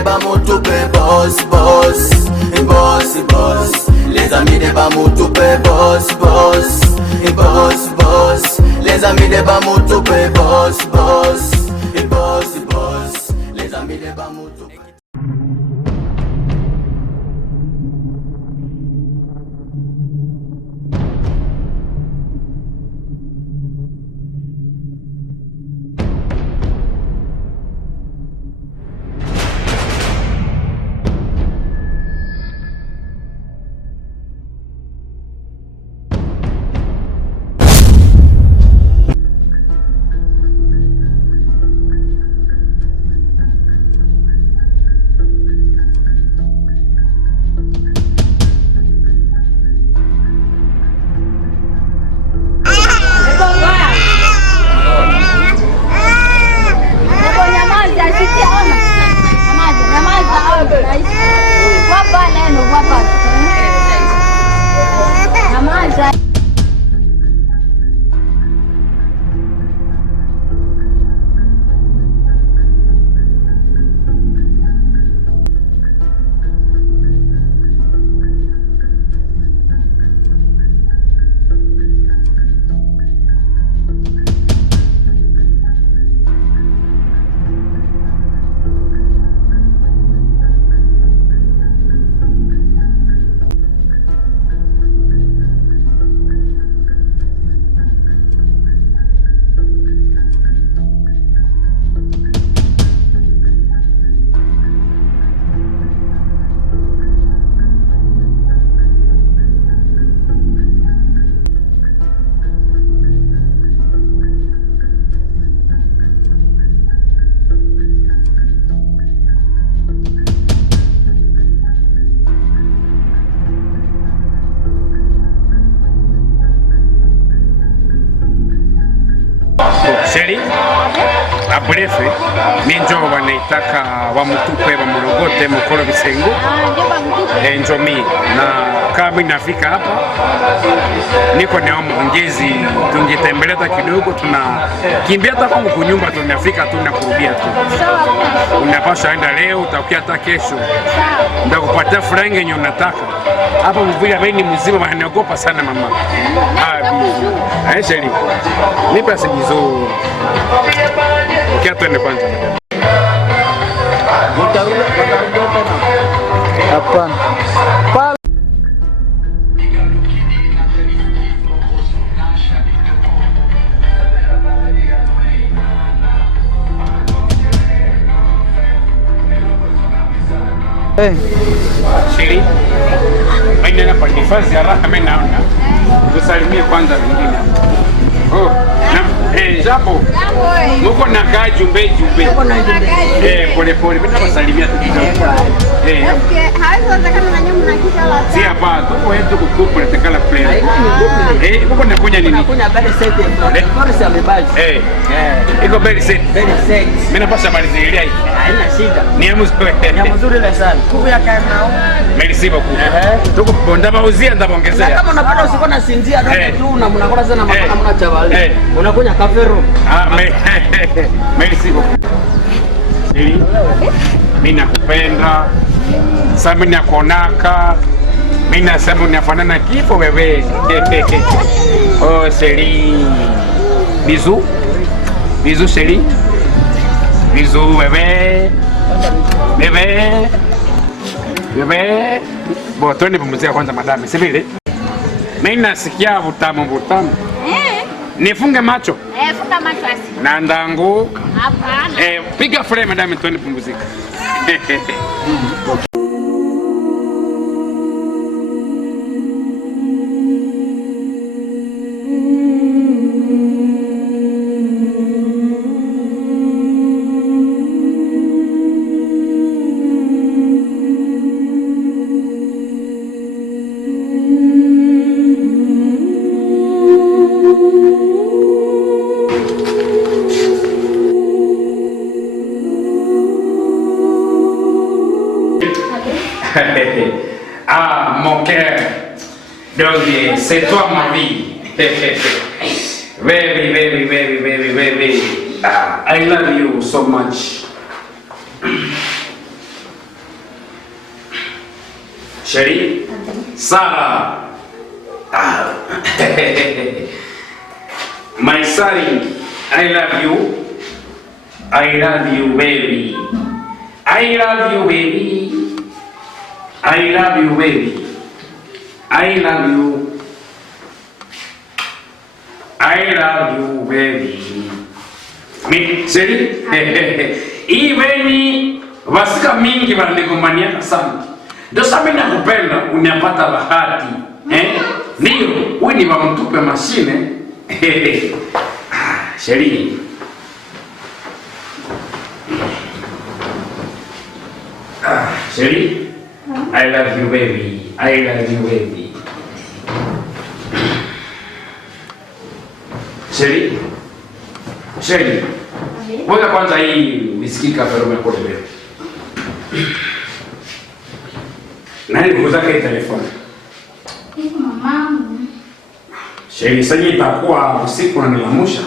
de Bamoutoupé, boss, boss, boss, boss. Les amis de Bamoutoupé, boss, boss, boss, boss. Les amis de Bamoutoupé, boss, boss, boss, boss. Les amis de Bamoutoupé. Sheri abrefe minjo wanaitaka Bamoutoupé bamulogote mukolo bisengo enjomi na kama inafika hapa niko na maongezi tungetembelea kidogo, tunakimbia hata kwa kunyumba tunafika tu na kurudia tu. Unapaswa enda leo utakuja hata kesho ndio kupata franga yenye unataka hapa. Mvuli abeni mzima wanaogopa sana mama. Sheri nipa sijizo kia tuende kwanza. Hapana. Sheri aina na pandifazi ya raha mimi naona. Tusalimie kwanza wengine. Japo muko na kaa jumbe. Pole pole mimi nawasalimia tu kidogo. Si hapa tuko yetu kukupa tekala play. Muko nakunya nini? Nakunya bali set. Force amebaji. Iko bali set. Mimi napasha bali zile hii. Haina shida. Ni mzuri ile sana. Kuku ya kanao. Merci beaucoup. Tuko bonda mauzia ndabongezea. Kama unapata usiko na sinzia ndio tu na mnakula sana mapana mna chavali. Unakunya kafero. Merci beaucoup. Mimi nakupenda. Sasa mimi nakuonaka. Mimi nasema unafanana kifo wewe. Oh Sheri. Bisous. Bisous Sheri. Bisous bébé. Bébé. Bébé. Bon, twende pumzika kwanza madame. Si vile? Mimi nasikia utamu. Nifunge macho. Funga macho asi. Na ndanguka. Hapana. Piga frame madame twende pumzika. Ah, mon cœur. Donc, c'est toi ma vie. Very, very, very, very, very. I love you so much. Sheri. Sarah. My son, I love you. I love you, baby. I love you, baby. I love you, baby. I love you. I love you, baby. Sheri. Hii weni wasika mingi wananigombania sana. Ndio sababu nakupenda unapata bahati. Ndio, wewe ni mtupe mashine. Sheri. Sheri. I love you, baby. I love you, baby. Sheri. Sheri. Ngoja kwanza hii usikika perume kwa leo. Nani kuuza kwa telefoni? Hivi mamangu. Sheri, sasa itakuwa usiku na nilamusha.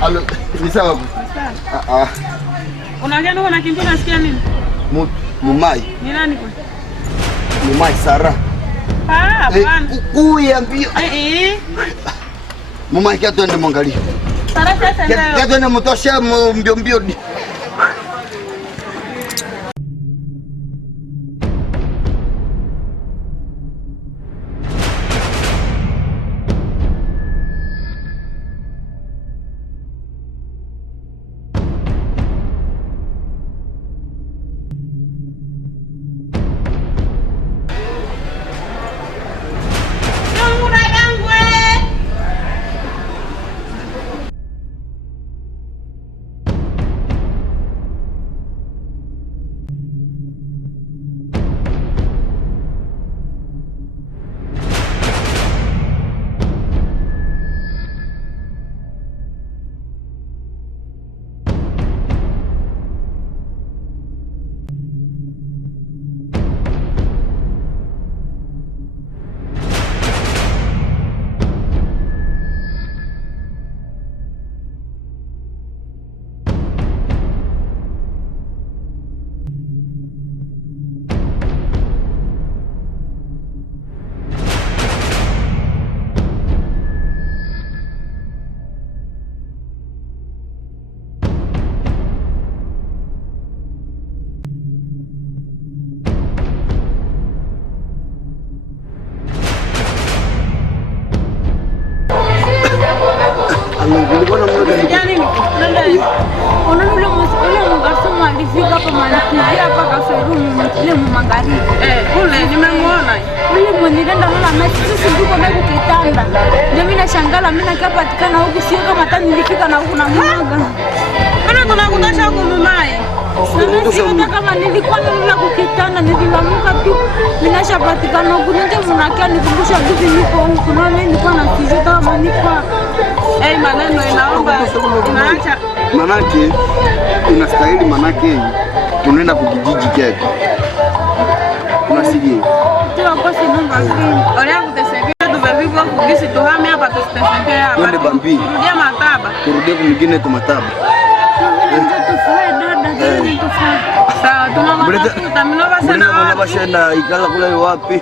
Halo, ni sawa? Unaongea ndio unakimbia unasikia nini? Mumai. Ni nani kwa? Mumai Sara. Bwana. Uiambie. Mumai kia tuende mwangalie. Sara sasa ndio. Kia tuende mtosha mbio. Ule nimemwona. Ule mwenenda mama sisi ndio kwa kitanda. Ndio mimi nashangala mimi nikapatikana huku sio kama hata nilifika na huku na mwaga. Kana tunakutosha huku Mumai. Sasa kama nilikuwa nilala kukitanda nililamuka tu ninashapatikana huku nje mnakia nikumbusha bibi niko huku na mimi nilikuwa nafikiria kama niko maneno inaomba unaacha manake inastahili manake tunaenda kukijiji chetu. Unasikia? Ndio kwa sababu basi. Olia kutesekea tubebiwa kugisi tuhame hapa tusitesekea hapa. Twende Bambi. Rudia Mataba. Turudie kumingine tu Mataba. Sawa tunawatafuta mimi bashenda ikala kule wapi?